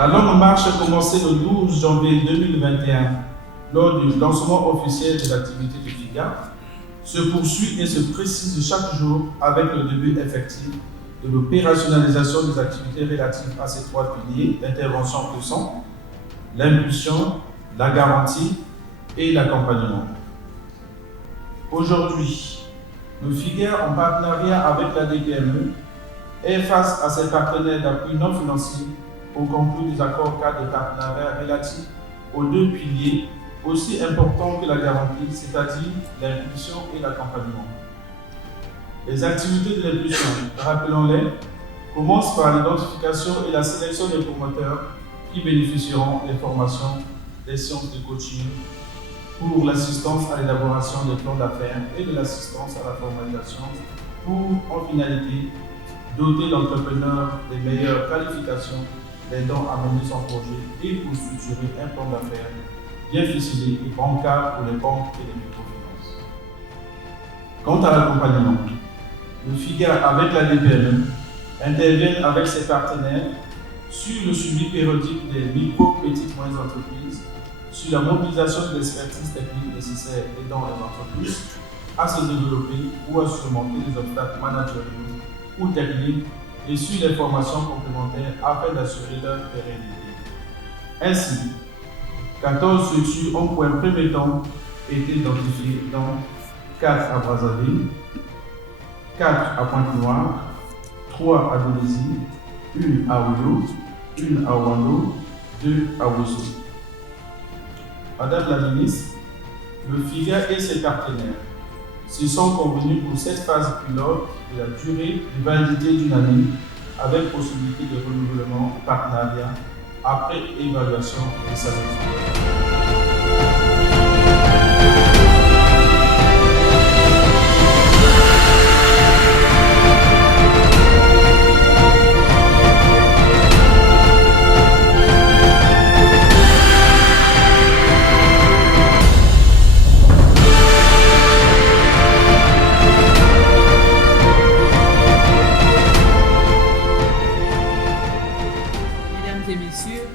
La longue marche a commencé le 12 janvier 2021 lors du lancement officiel de l'activité de FIGA, se poursuit et se précise chaque jour avec le début effectif de l'opérationnalisation des activités relatives à ces trois piliers d'intervention que sont l'impulsion, la garantie et l'accompagnement. Aujourd'hui, le FIGA, en partenariat avec la DPME, est face à ses partenaires d'appui non financier au conclu des accords cadres de partenariat relatifs aux deux piliers aussi importants que la garantie, c'est-à-dire l'impulsion et l'accompagnement. Les activités de l'impulsion, rappelons-les, commencent par l'identification et la sélection des promoteurs qui bénéficieront des formations, des séances de coaching pour l'assistance à l'élaboration des plans d'affaires et de l'assistance à la formalisation pour, en finalité, doter l'entrepreneur des meilleures qualifications, l'aidant à mener son projet et pour structurer un plan d'affaires bien ficelé et bancable pour les banques et les microfinances. Quant à l'accompagnement, le FIGA avec la DPME intervient avec ses partenaires sur le suivi périodique des micro, petites, moyennes entreprises, sur la mobilisation de l'expertise technique nécessaire aidant les entreprises à se développer ou à surmonter les obstacles managériaux ou techniques et sur les formations complémentaires afin d'assurer leur pérennité. Ainsi, 14 structures ont pour un premier temps été identifiées dans 4 à Brazzaville, 4 à Pointe-Noire, 3 à Dodézi, 1 à Ouyo, 1 à Ouando, 2 à Ouessou. Madame la ministre, le FIGA et ses partenaires se sont convenus pour cette phase pilote de la durée de validité d'une année avec possibilité de renouvellement au partenariat après évaluation des satisfactions. Messieurs,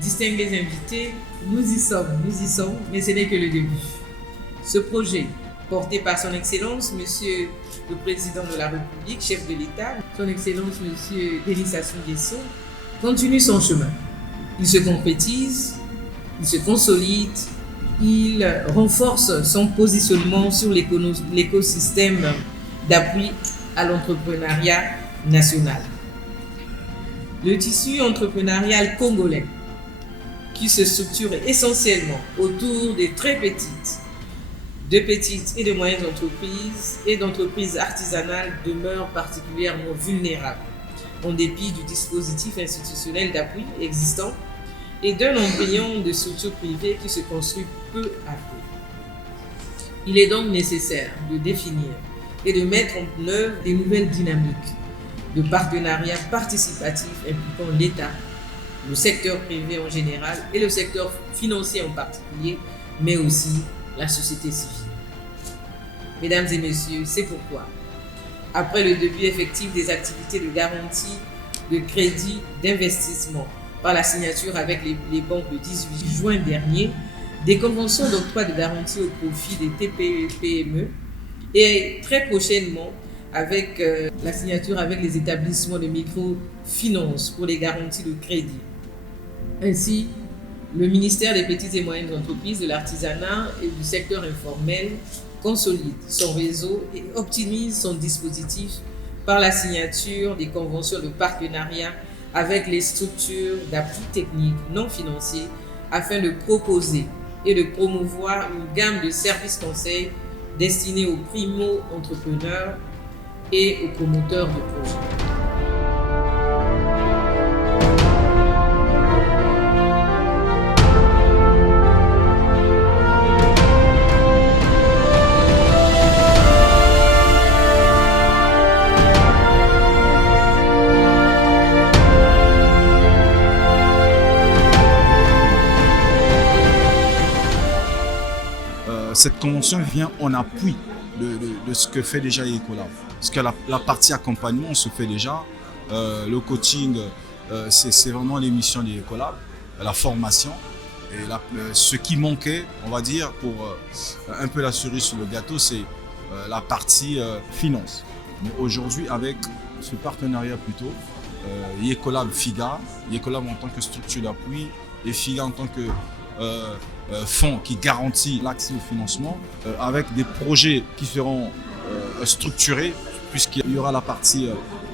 distingués invités, nous y sommes, mais ce n'est que le début. Ce projet, porté par son Excellence, Monsieur le Président de la République, chef de l'État, son Excellence, Monsieur Denis Sassou Nguesso, continue son chemin. Il se concrétise, il se consolide, il renforce son positionnement sur l'écosystème d'appui à l'entrepreneuriat national. Le tissu entrepreneurial congolais, qui se structure essentiellement autour des très petites, de petites et de moyennes entreprises et d'entreprises artisanales, demeure particulièrement vulnérable, en dépit du dispositif institutionnel d'appui existant et d'un embryon de structures privées qui se construit peu à peu. Il est donc nécessaire de définir et de mettre en œuvre des nouvelles dynamiques de partenariat participatif impliquant l'État, le secteur privé en général et le secteur financier en particulier, mais aussi la société civile. Mesdames et messieurs, c'est pourquoi, après le début effectif des activités de garantie, de crédit, d'investissement par la signature avec les banques le 18 juin dernier, des conventions d'octroi de garantie au profit des TPE et PME et très prochainement avec la signature avec les établissements de microfinance pour les garanties de crédit. Ainsi, le ministère des Petites et Moyennes Entreprises, de l'Artisanat et du secteur informel consolide son réseau et optimise son dispositif par la signature des conventions de partenariat avec les structures d'appui technique non financiers afin de proposer et de promouvoir une gamme de services conseils destinés aux primo-entrepreneurs et aux promoteurs de projets. Cette convention vient en appui de ce que fait déjà Ecolab. Parce que la partie accompagnement se fait déjà, le coaching c'est vraiment l'émission des Ecolab, la formation. Et ce qui manquait, on va dire, pour un peu la cerise sur le gâteau, c'est la partie finance. Mais aujourd'hui, avec ce partenariat plutôt, Ecolab FIGA, Ecolab en tant que structure d'appui et FIGA en tant que fonds qui garantit l'accès au financement, avec des projets qui seront structurés, puisqu'il y aura la partie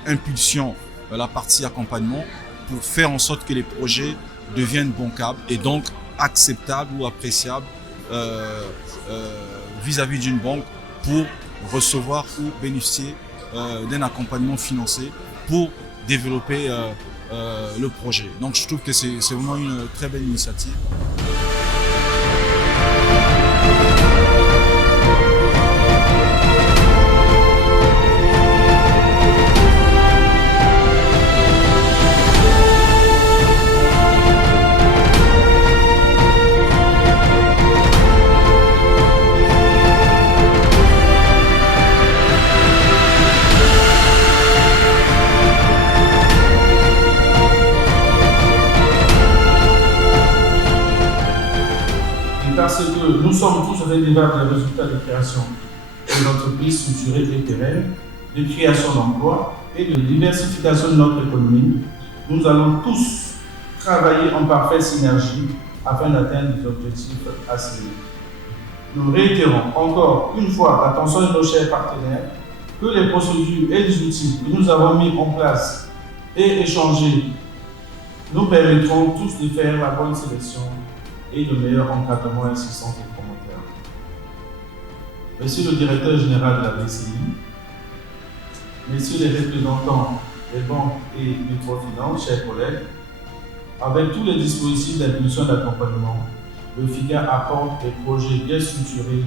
impulsion, la partie accompagnement, pour faire en sorte que les projets deviennent bancables et donc acceptables ou appréciables vis-à-vis d'une banque pour recevoir ou bénéficier d'un accompagnement financier pour développer le projet. Donc je trouve que c'est vraiment une très belle initiative. Parce que nous sommes tous redevables des résultats de création d'une entreprise structurée et pérenne, de création d'emplois et de diversification de notre économie, nous allons tous travailler en parfaite synergie afin d'atteindre des objectifs assignés. Nous réitérons encore une fois l'attention de nos chers partenaires que les procédures et les outils que nous avons mis en place et échangés nous permettront tous de faire la bonne sélection et le meilleur encadrement et assistance des promoteurs. Monsieur le directeur général de la BCI, messieurs les représentants des banques et microfinances, chers collègues, avec tous les dispositifs d'impulsion et d'accompagnement, le FIGA apporte des projets bien structurés,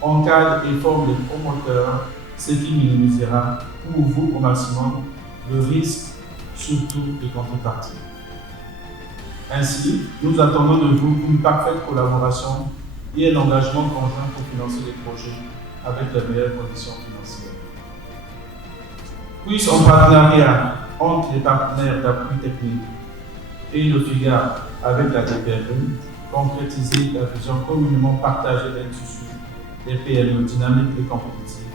encadre et forme les promoteurs, ce qui minimisera pour vous au maximum le risque, surtout de contrepartie. Ainsi, nous attendons de vous une parfaite collaboration et un engagement conjoint pour financer les projets avec les meilleures conditions financières. Puisse en partenariat entre les partenaires d'appui technique et le FIGA avec la DPRE concrétiser la vision communément partagée d'un tissu des PME dynamiques et compétitives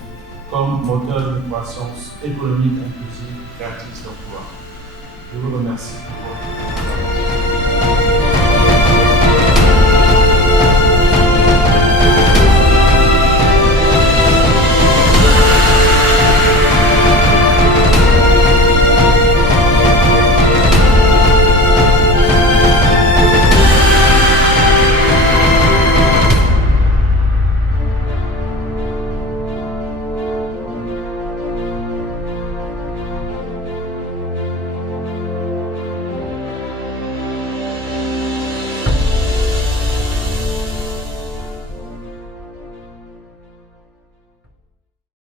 comme moteur d'une croissance économique inclusive et créatrice d'emploi. Je vous remercie pour votre attention.